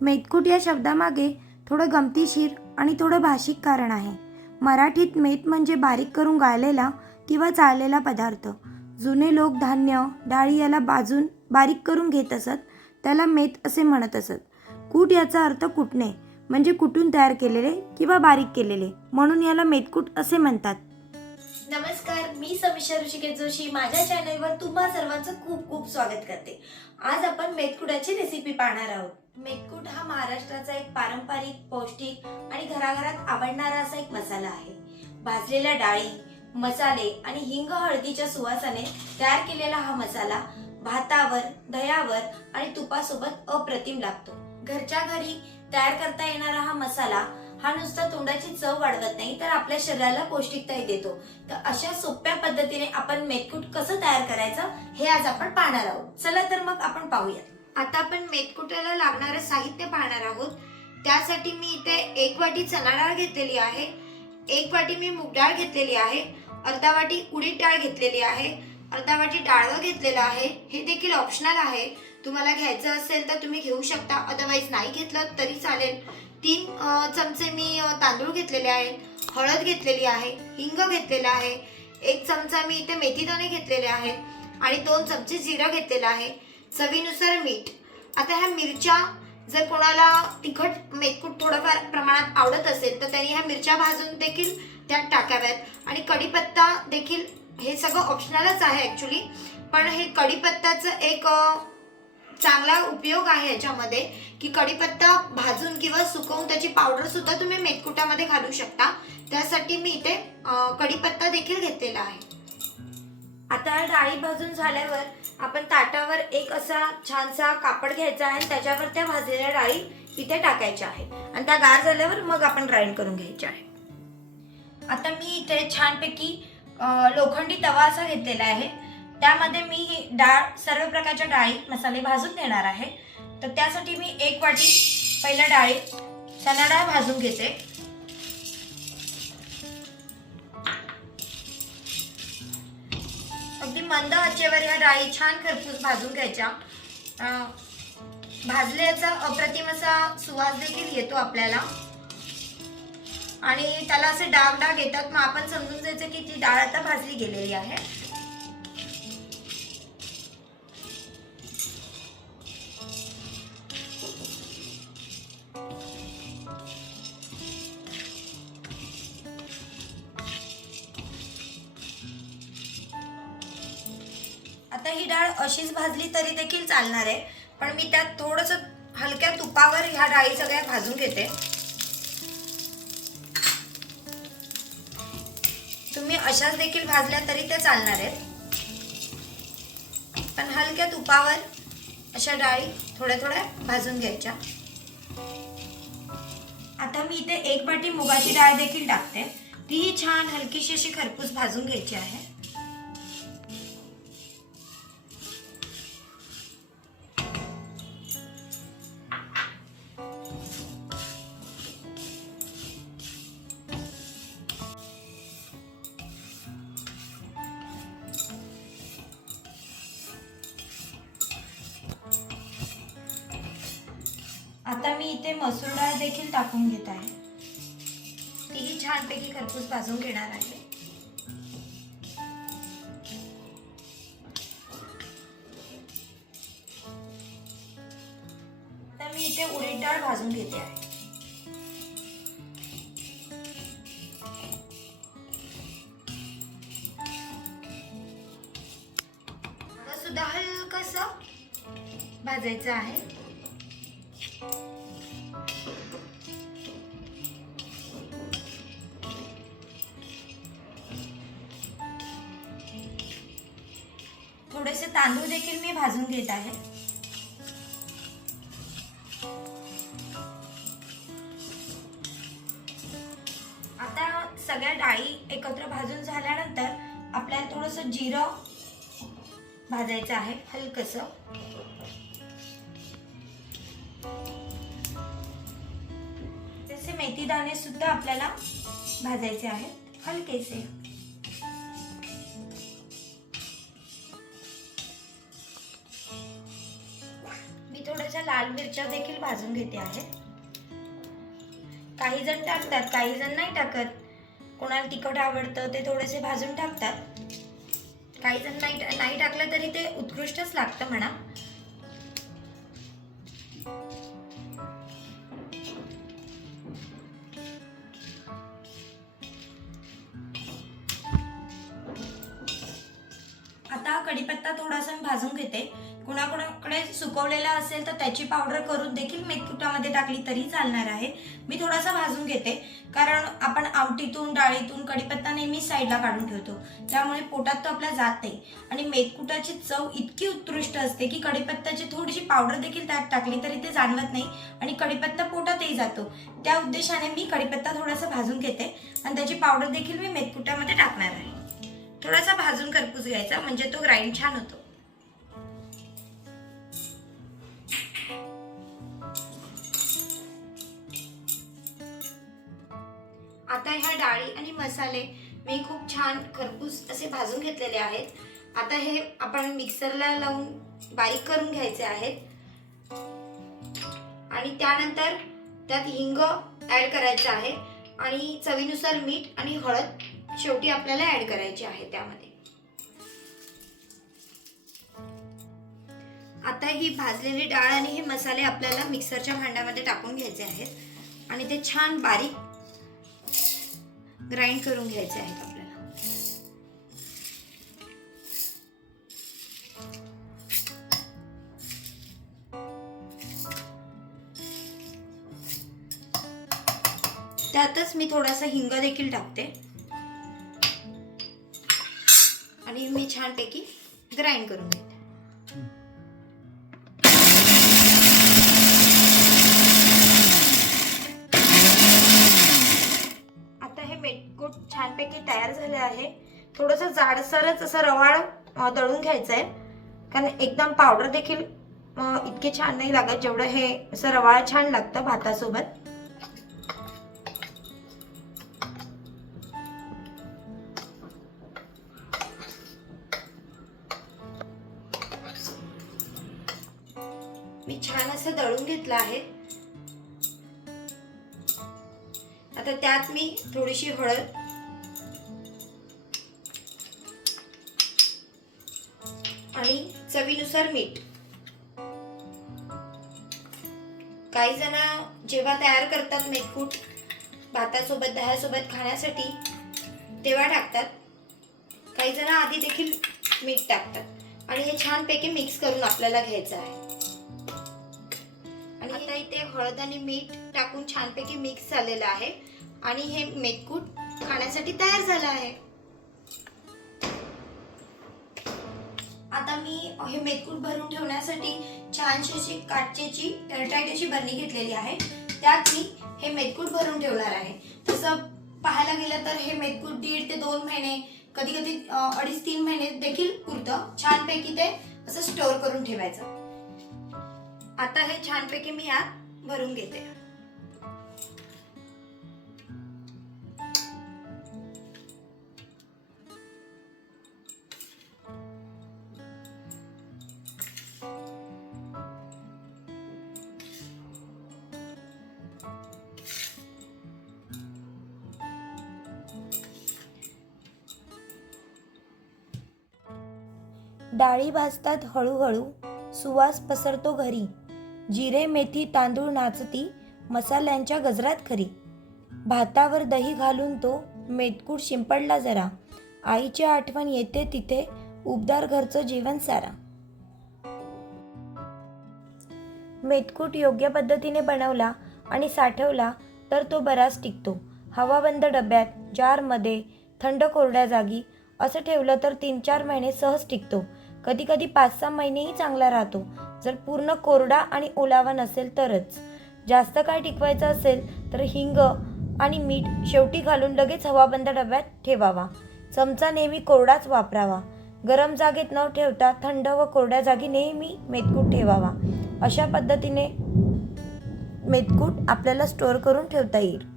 मेतकूट या शब्दामागे थोडं गमतीशीर आणि थोडं भाषिक कारण आहे. मराठीत मेत म्हणजे बारीक करून गाळलेला किंवा चाळलेला पदार्थ. जुने लोक धान्य डाळी याला बाजून बारीक करून घेत असत त्याला मेत असे म्हणत असत. कूट याचा अर्थ कुटणे म्हणजे कुटून तयार केलेले किंवा बारीक केलेले म्हणून याला मेतकूट असे म्हणतात. नमस्कार मी समीक्षा ऋषिकेश जोशी. माझ्या चॅनलवर तुम्हा सर्वांचं खूप खूप स्वागत करते. आज आपण मेतकुटाची रेसिपी पाहणार आहोत. मेटकूट हा महाराष्ट्राचा एक पारंपरिक पौष्टिक आणि घराघरात आवडणारा असा एक मसाला आहे. भाजलेल्या डाळी मसाले आणि हिंग हळदीच्या सुवासाने तयार केलेला हा मसाला भातावर दह्यावर आणि तुपासोबत अप्रतिम लागतो. घरच्या घरी तयार करता येणारा हा मसाला हा नुसता तोंडाची चव वाढवत नाही तर आपल्या शरीराला पौष्टिकताही देतो. तर अशा सोप्या पद्धतीने आपण मेटकूट कसं तयार करायचं हे आज आपण पाहणार आहोत. चला तर मग आपण पाहूया आता आपण मेतकुट्याला लागणारं साहित्य पाहणार आहोत. त्यासाठी मी इथे एक वाटी चणा डाळ घेतलेली आहे. एक वाटी मी मूग डाळ घेतलेली आहे. अर्धा वाटी उडीद डाळ घेतलेली आहे. अर्धा वाटी डाळवं घेतलेलं आहे. हे देखील ऑप्शनल आहे. तुम्हाला घ्यायचं असेल तर तुम्ही घेऊ शकता. अदरवाईज नाही घेतलं तरी चालेल. तीन चमचे मी तांदूळ घेतलेले आहेत. हळद घेतलेली आहे. हिंग घेतलेला आहे. एक चमचा मी इथे मेथीदाणे घेतलेले आहे आणि दोन चमचे जिरं घेतलेलं आहे. चवीनुसार मीठ. आता ह्या मिरच्या जर कोणाला तिखट मेकूट थोडंफार प्रमाणात आवडत असेल तर त्यांनी ह्या मिरच्या भाजून देखील त्यात टाकाव्यात. आणि कढीपत्ता देखील हे सगळं ऑप्शनलच आहे ॲक्च्युली पण हे कढीपत्त्याचं एक चांगला उपयोग आहे याच्यामध्ये की कढीपत्ता भाजून किंवा सुकवून त्याची पावडर सुद्धा तुम्ही मेथकुटामध्ये घालू शकता. त्यासाठी मी इथे कढीपत्ता देखील घेतलेला आहे. आता डाळी भाजून झाल्यावर आपण ताटावर एक असा छानसा कापड घ्यायचा आहे आणि त्याच्यावर त्या भाजलेल्या डाळी इथे टाकायच्या आहेत. आणि त्या गार झाल्यावर मग आपण ग्राइंड करून घ्यायच्या आहे आता मी इथे छानपैकी लोखंडी तवा असा घेतलेला आहे. त्यामध्ये मी डाळ सर्व प्रकारच्या डाळी मसाले भाजून घेणार आहे. तर त्यासाठी मी एक वाटी पहिल्या डाळी चणा डाळ भाजून घेते. अगदी मंद आचेवर ह्या डाळी छान खरपूस भाजून घ्यायच्या. भाजल्याचा अप्रतिम असा सुवास देखील येतो आपल्याला. आणि त्याला असे डाग डाग येतात. मग आपण समजून जायचं की ती डाळ आता भाजली गेलेली आहे. ही डाळ अशीच भाजली तरी देखील चालणार आहे. पण मी त्यात थोडस हलक्या तुपावर ह्या डाळी सगळ्या भाजून घेते. तुम्ही अशाच देखील भाजल्या तरी त्या चालणार आहेत. पण हलक्या तुपावर अशा डाळी थोड्या थोड्या भाजून घ्यायच्या. आता मी इथे एक वाटी मुगाची डाळ देखील टाकते. तीही छान हलकीशी अशी खरपूस भाजून घ्यायची आहे. इथे मसूर डाळ देखील टाकून घेत आहे. तीही छानपैकी खरपूस भाजून घेणार आहे. तर मी इथे उडीद डाळ भाजून घेते आहे. सुद्धा हलकस भाजायचं आहे. थोडेसे तांदूळ देखील मी भाजून घेत आहे. आता सगळ्या डाळी एकत्र भाजून झाल्यानंतर आपल्याला थोडस जिरं भाजायचं आहे हलकस. जसे मेथी दाणे सुद्धा आपल्याला भाजायचे आहेत हलकेसे. थोड्याशा लाल मिरच्या देखील भाजून घेते आहे. काही जण टाकतात काही जण नाही टाकत. कोणाला तिखट आवडतं ते थोडेसे भाजून टाकतात. काही जण नाही नाही टाकलं तरी ते उत्कृष्टच लागतं म्हणा. आता कढीपत्ता थोडासा भाजून घेते. कुणाकुणाकडे सुकवलेला असेल तर त्याची पावडर करून देखील मेथकुटामध्ये टाकली तरी चालणार आहे. मी थोडासा भाजून घेते. कारण आपण आवटीतून डाळीतून कढीपत्ता नेहमी साईडला काढून ठेवतो. त्यामुळे पोटात तो आपल्या जात. नाही आणि मेथकुटाची चव इतकी उत्कृष्ट असते की कडीपत्त्याची थोडीशी पावडर देखील त्यात टाकली तरी ते जाणवत नाही आणि कढीपत्ता पोटातही जातो. त्या उद्देशाने मी कढीपत्ता थोडासा भाजून घेते आणि त्याची पावडर देखील मी मेथकुटामध्ये टाकणार आहे. थोडासा भाजून करपूस घ्यायचा. म्हणजे तो ग्राइंड छान होतो. आणि मसाले मी खूप छान खरपूस असे भाजून घेतलेले आहेत. आता हे आपण मिक्सरला लावून बारीक करून घ्यायचे आहेत. आणि त्यानंतर त्यात हिंग ॲड करायचं आहे. आणि चवीनुसार मीठ आणि हळद शेवटी आपल्याला ॲड करायची आहे त्यामध्ये. आता ही भाजलेली डाळ आणि हे मसाले आपल्याला मिक्सरच्या भांड्यामध्ये टाकून घ्यायचे आहेत. आणि ते छान बारीक ग्राइंड करून घ्यायचे आहेत आपल्याला. त्यातच मी थोडासा हिंग देखील टाकते. आणि मी छानपैकी ग्राइंड करून घेते. छानपैकी तयार झाले आहे. थोडंसं जाडसरच असं रवाळ दळून घ्यायचं आहे कारण एकदम पावडर देखील इतके छान नाही लागत जेवढं हे असं रवाळ छान लागतं भातासोबत. मी छान असं दळून घेतलं आहे. आता त्यात मी थोडीशी हळद चवीनुसार मीठ. काही जण जेव्हा तयार करतात मेकूट भातासोबत दह्यासोबत खाण्यासाठी तेव्हा टाकतात. काही जण आधी देखील मीठ टाकतात. आणि हे छानपैकी मिक्स करून आपल्याला घ्यायचं आहे. आणि आता इथे हळद आणि मीठ टाकून छानपैकी मिक्स झालेलं आहे. आणि हे मेकूट खाण्यासाठी तयार झालं आहे. आता मी हे मेथकूट भरून ठेवण्यासाठी छानशी अशी काचेची एअरटाईट अशी बरणी घेतलेली आहे. त्यात मी हे मेथकूट भरून ठेवणार आहे. तसं पाहायला गेलं तर हे मेथकूट दीड ते दोन महिने कधी कधी अडीच तीन महिने देखील पुरतं. छानपैकी ते असं स्टोअर करून ठेवायचं. आता हे छानपैकी मी यात भरून घेते. डाळी भाजतात हळूहळू. सुवास पसरतो घरी. जिरे मेथी तांदूळ नाचती मसाल्यांच्या गजरात खरी. भातावर दही घालून तो मेतकूट शिंपडला जरा. आईची आठवण येते तिथे. उबदार घरचं जीवन सारा. मेतकूट योग्य पद्धतीने बनवला आणि साठवला तर तो बराच टिकतो. हवाबंद डब्यात जारमध्ये थंड कोरड्या जागी असं ठेवलं तर तीन चार महिने सहज टिकतो. कधी कधी पाच सहा महिनेही चांगला राहतो. जर पूर्ण कोरडा आणि ओलावा नसेल तरच. जास्त काय टिकवायचं असेल तर हिंग आणि मीठ शेवटी घालून लगेच हवाबंद डब्यात ठेवावा. चमचा नेहमी कोरडाच वापरावा. गरम जागेत न ठेवता थंड व कोरड्या जागी नेहमी मेदकूट ठेवावा. अशा पद्धतीने मेदकूट आपल्याला स्टोअर करून ठेवता येईल.